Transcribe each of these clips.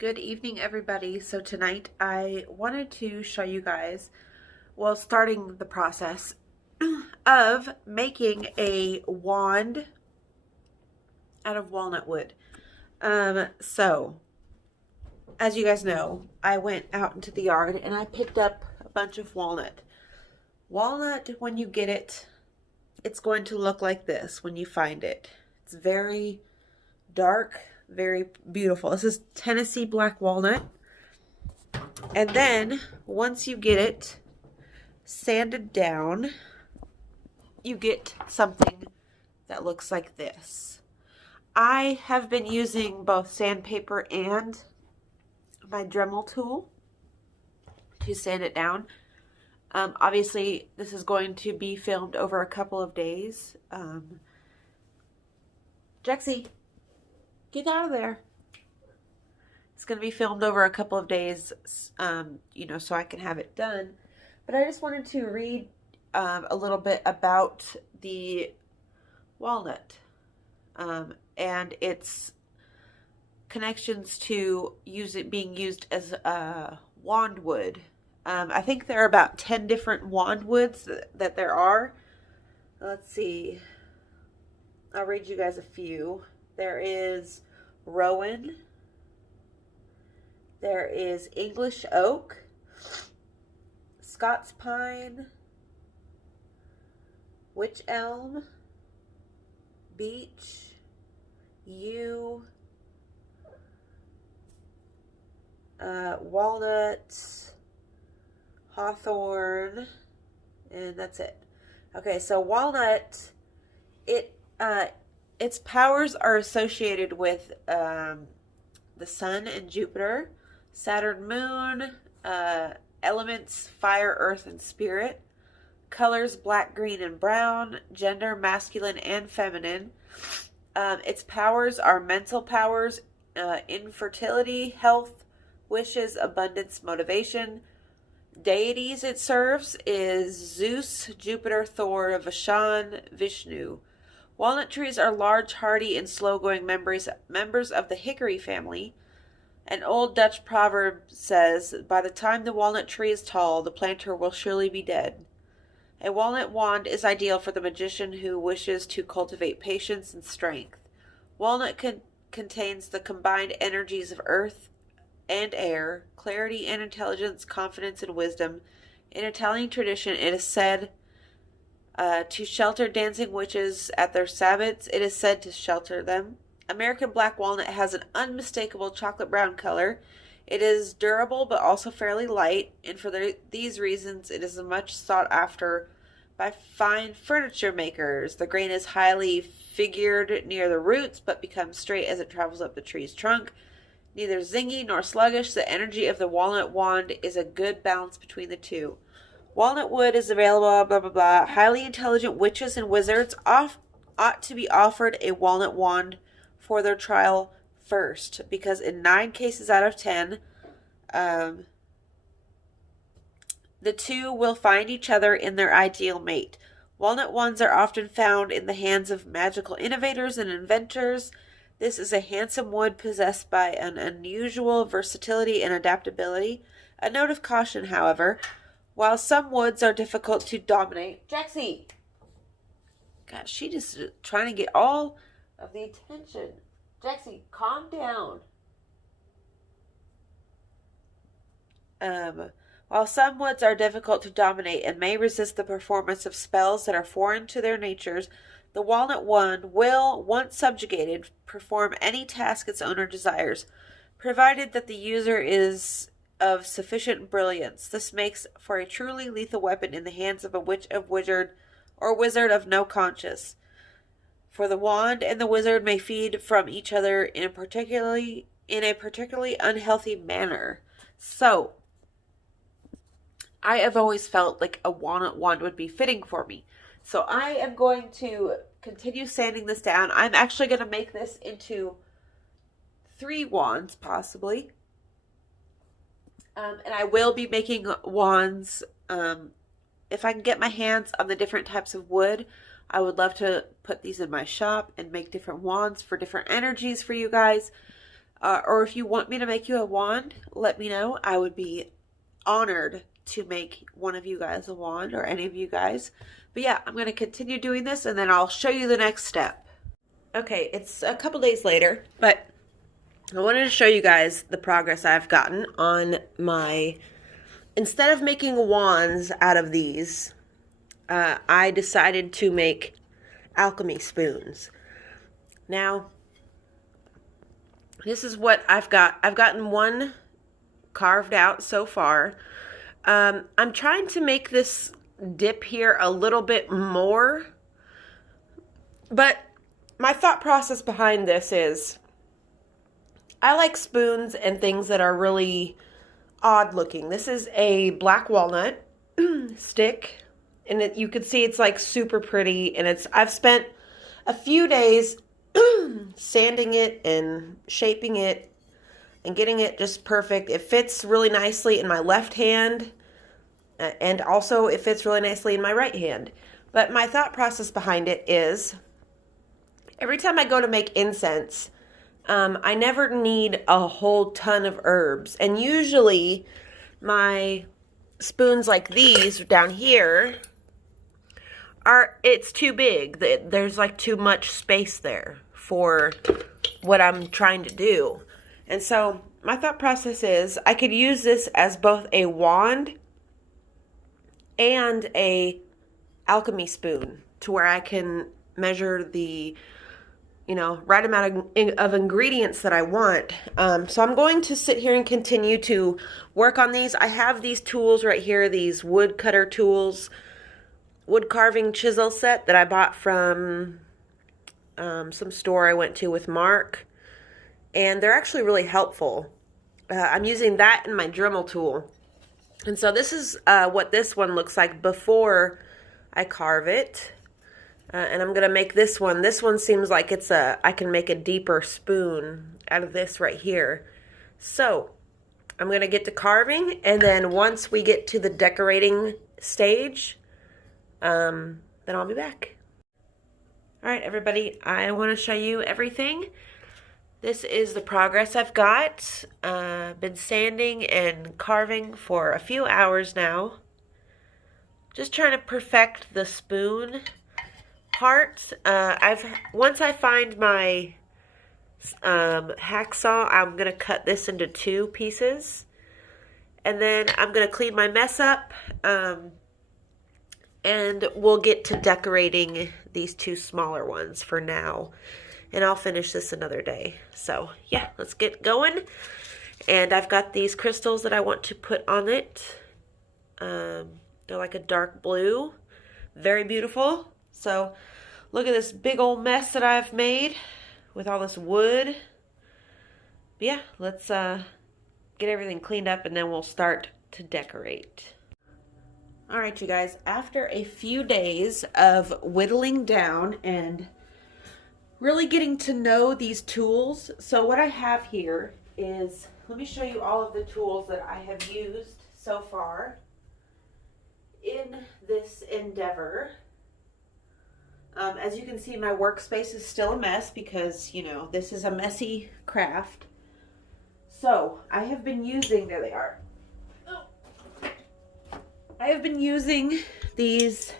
Good evening, everybody. So tonight I wanted to show you guys, well, starting the process of making a wand out of walnut wood. So as you guys know, I went out into the yard and I picked up a bunch of walnut. Walnut, when you get it, it's going to look like this when you find it. It's very dark, very beautiful. This is Tennessee black walnut. And then once you get it sanded down, you get something that looks like this. I have been using both sandpaper and my Dremel tool to sand it down. Obviously, this is going to be filmed over a couple of days. Jexie, get out of there. It's going to be filmed over a couple of days, so I can have it done. But I just wanted to read a little bit about the walnut and its connections to being used as wand wood. I think there are about 10 different wand woods that there are. Let's see. I'll read you guys a few. There is rowan. There is English oak, Scots pine, wych elm, beech, yew, walnut, hawthorn, and that's it. Okay, so walnut, its powers are associated with the sun and Jupiter, Saturn, moon, elements fire, earth, and spirit, colors black, green, and brown, gender masculine and feminine. Its powers are mental powers, infertility, health, wishes, abundance, motivation. Deities it serves is Zeus, Jupiter, Thor, Vishnu, Vishnu. Walnut trees are large, hardy, and slow-going members of the hickory family. An old Dutch proverb says, "By the time the walnut tree is tall, the planter will surely be dead." A walnut wand is ideal for the magician who wishes to cultivate patience and strength. Walnut contains the combined energies of earth and air, clarity and intelligence, confidence and wisdom. In Italian tradition, it is said to shelter dancing witches at their sabbats. It is said to shelter them. American black walnut has an unmistakable chocolate brown color. It is durable but also fairly light, and for these reasons it is much sought after by fine furniture makers. The grain is highly figured near the roots but becomes straight as it travels up the tree's trunk. Neither zingy nor sluggish, the energy of the walnut wand is a good balance between the two. Walnut wood is available, blah, blah, blah. Highly intelligent witches and wizards ought to be offered a walnut wand for their trial first, because in 9 cases out of 10, the two will find each other in their ideal mate. Walnut wands are often found in the hands of magical innovators and inventors. This is a handsome wood possessed by an unusual versatility and adaptability. A note of caution, however, while some woods are difficult to dominate. Jexie! Gosh, she just trying to get all of the attention. Jexie, calm down. While some woods are difficult to dominate and may resist the performance of spells that are foreign to their natures, the walnut wand will, once subjugated, perform any task its owner desires, provided that the user is of sufficient brilliance. This makes for a truly lethal weapon in the hands of a wizard of no conscience. For the wand and the wizard may feed from each other in a particularly unhealthy manner. So, I have always felt like a walnut wand would be fitting for me. So I am going to continue sanding this down. I'm actually going to make this into 3 wands, possibly. And I will be making wands. If I can get my hands on the different types of wood, I would love to put these in my shop and make different wands for different energies for you guys. or if you want me to make you a wand, let me know. I would be honored to make one of you guys a wand, or any of you guys. But yeah, I'm going to continue doing this, and then I'll show you the next step. Okay, it's a couple days later, but I wanted to show you guys the progress I've gotten on my, instead of making wands out of these, I decided to make alchemy spoons. Now, this is what I've got. I've gotten one carved out so far. I'm trying to make this dip here a little bit more, but my thought process behind this is I like spoons and things that are really odd looking. This is a black walnut stick, and you can see it's like super pretty, and I've spent a few days sanding it and shaping it and getting it just perfect. It fits really nicely in my left hand, and also it fits really nicely in my right hand. But my thought process behind it is every time I go to make incense, I never need a whole ton of herbs. And usually my spoons like these down here it's too big. There's like too much space there for what I'm trying to do. And so my thought process is I could use this as both a wand and a alchemy spoon, to where I can measure the right amount of ingredients that I want. So I'm going to sit here and continue to work on these. I have these tools right here, these wood cutter tools, wood carving chisel set that I bought from some store I went to with Mark. And they're actually really helpful. I'm using that in my Dremel tool. And so this is what this one looks like before I carve it. And I'm going to make this one. This one seems like I can make a deeper spoon out of this right here. So I'm going to get to carving, and then once we get to the decorating stage, then I'll be back. All right, everybody, I want to show you everything. This is the progress I've got. Been sanding and carving for a few hours now. Just trying to perfect the spoon part. Once I find my hacksaw, I'm gonna cut this into 2 pieces, and then I'm gonna clean my mess up, and we'll get to decorating these 2 smaller ones for now, and I'll finish this another day. So yeah, let's get going. And I've got these crystals that I want to put on it. They're like a dark blue, very beautiful. So look at this big old mess that I've made with all this wood. But yeah, let's get everything cleaned up, and then we'll start to decorate. All right, you guys, after a few days of whittling down and really getting to know these tools, so what I have here is, let me show you all of the tools that I have used so far in this endeavor. As you can see, my workspace is still a mess because, this is a messy craft. So I have been using, there they are. Oh. I have been using this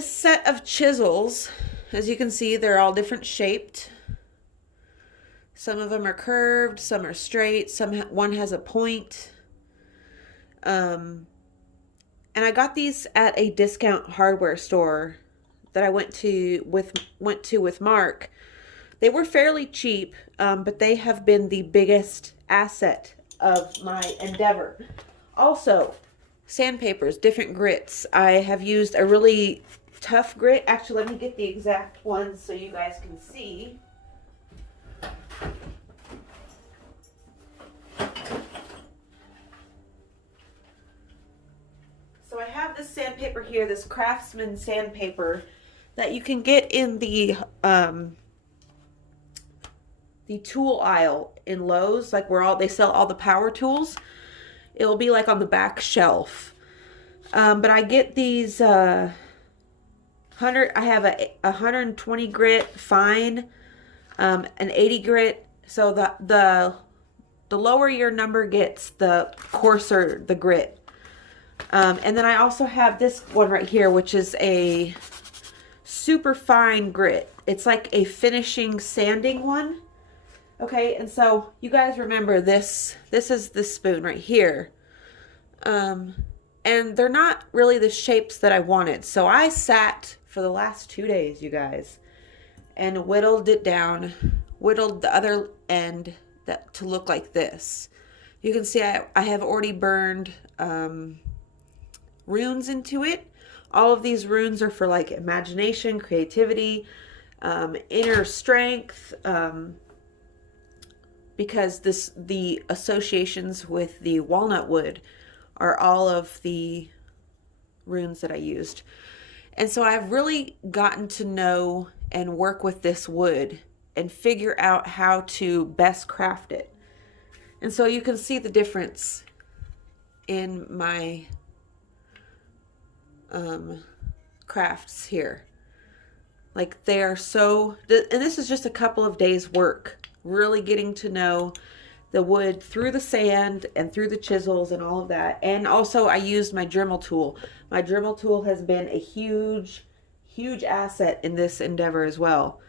set of chisels. As you can see, they're all different shaped. Some of them are curved, some are straight, one has a point. And I got these at a discount hardware store that I went to with Mark. They were fairly cheap, but they have been the biggest asset of my endeavor. Also, sandpapers, different grits. I have used a really tough grit. Actually, let me get the exact ones so you guys can see. So I have this sandpaper here, this Craftsman sandpaper that you can get in the tool aisle in Lowe's, like where they sell all the power tools. It will be like on the back shelf. But I get these I have a 120 grit fine, an 80 grit So the lower your number gets, the coarser the grit. And then I also have this one right here, which is a super fine grit. It's like a finishing sanding one. Okay, and so you guys remember this. This is the spoon right here. And they're not really the shapes that I wanted. So I sat for the last 2 days, you guys, and whittled it down, whittled the other end to look like this. You can see I have already burned runes into it. All of these runes are for like imagination, creativity, inner strength, because the associations with the walnut wood are all of the runes that I used. And so I've really gotten to know and work with this wood and figure out how to best craft it. And so you can see the difference in my crafts here. Like they are so, and this is just a couple of days work, really getting to know the wood through the sand and through the chisels and all of that. And also I used my Dremel tool. My Dremel tool has been a huge asset in this endeavor as well.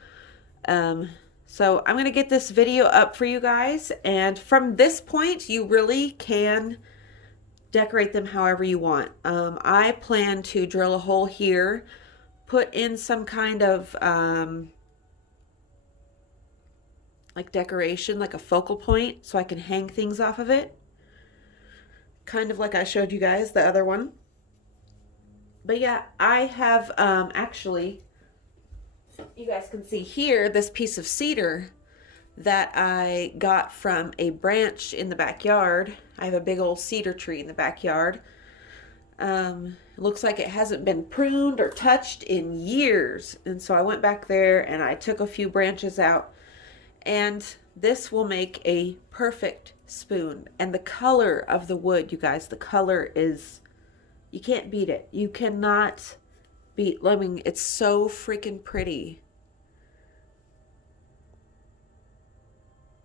So I'm going to get this video up for you guys. And from this point, you really can decorate them however you want. I plan to drill a hole here, put in some kind of like decoration, like a focal point, so I can hang things off of it. Kind of like I showed you guys the other one. But yeah, I have actually, you guys can see here, this piece of cedar that I got from a branch in the backyard. I have a big old cedar tree in the backyard. It looks like it hasn't been pruned or touched in years. And so I went back there and I took a few branches out. And this will make a perfect spoon. And the color of the wood, you guys, the color is, you can't beat it. You cannot beat, I mean, it's so freaking pretty.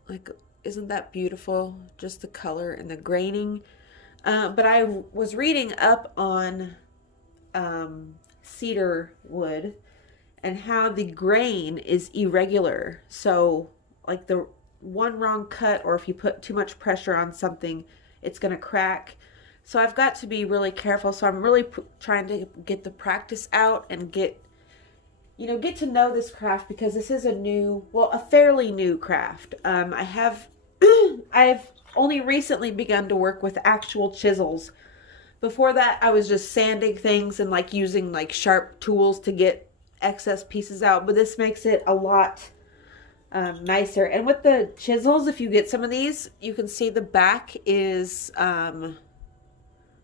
Like, isn't that beautiful? Just the color and the graining. But I was reading up on cedar wood and how the grain is irregular. So like the one wrong cut, or if you put too much pressure on something, it's going to crack. So I've got to be really careful. So I'm really trying to get the practice out and get to know this craft, because this is a fairly new craft. I've only recently begun to work with actual chisels. Before that, I was just sanding things and like using like sharp tools to get excess pieces out. But this makes it a lot nicer. And with the chisels, if you get some of these, you can see the back is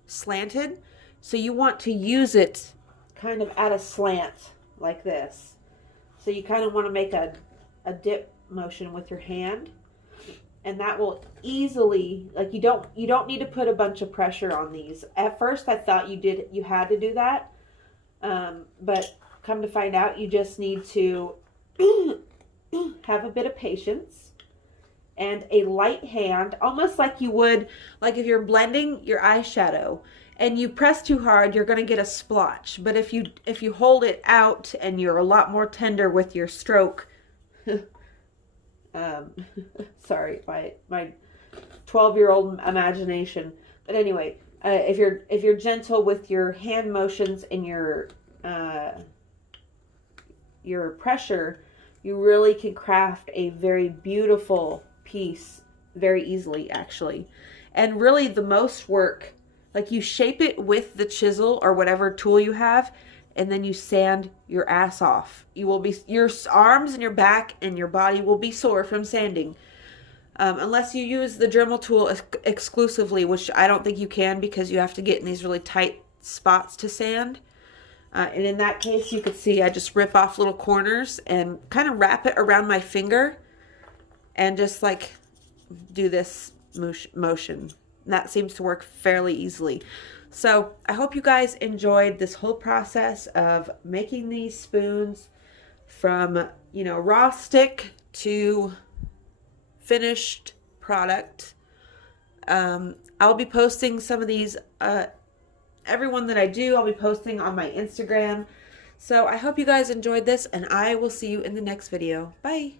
slanted. So you want to use it kind of at a slant like this. So you kind of want to make a dip motion with your hand. And that will easily, like you don't need to put a bunch of pressure on these. At first I thought you had to do that. But come to find out, you just need to have a bit of patience and a light hand, almost like you would, like if you're blending your eyeshadow and you press too hard, you're going to get a splotch. But if you hold it out and you're a lot more tender with your stroke, sorry, my 12-year-old imagination. But anyway, if you're gentle with your hand motions and your pressure, you really can craft a very beautiful piece very easily, actually. And really the most work, like you shape it with the chisel or whatever tool you have, and then you sand your ass off. Your arms and your back and your body will be sore from sanding. Unless you use the Dremel tool exclusively, which I don't think you can, because you have to get in these really tight spots to sand. And in that case, you could see I just rip off little corners and kind of wrap it around my finger and just like do this motion. And that seems to work fairly easily. So I hope you guys enjoyed this whole process of making these spoons from, raw stick to finished product. I'll be posting some of these, every one that I do, I'll be posting on my Instagram. So I hope you guys enjoyed this, and I will see you in the next video. Bye.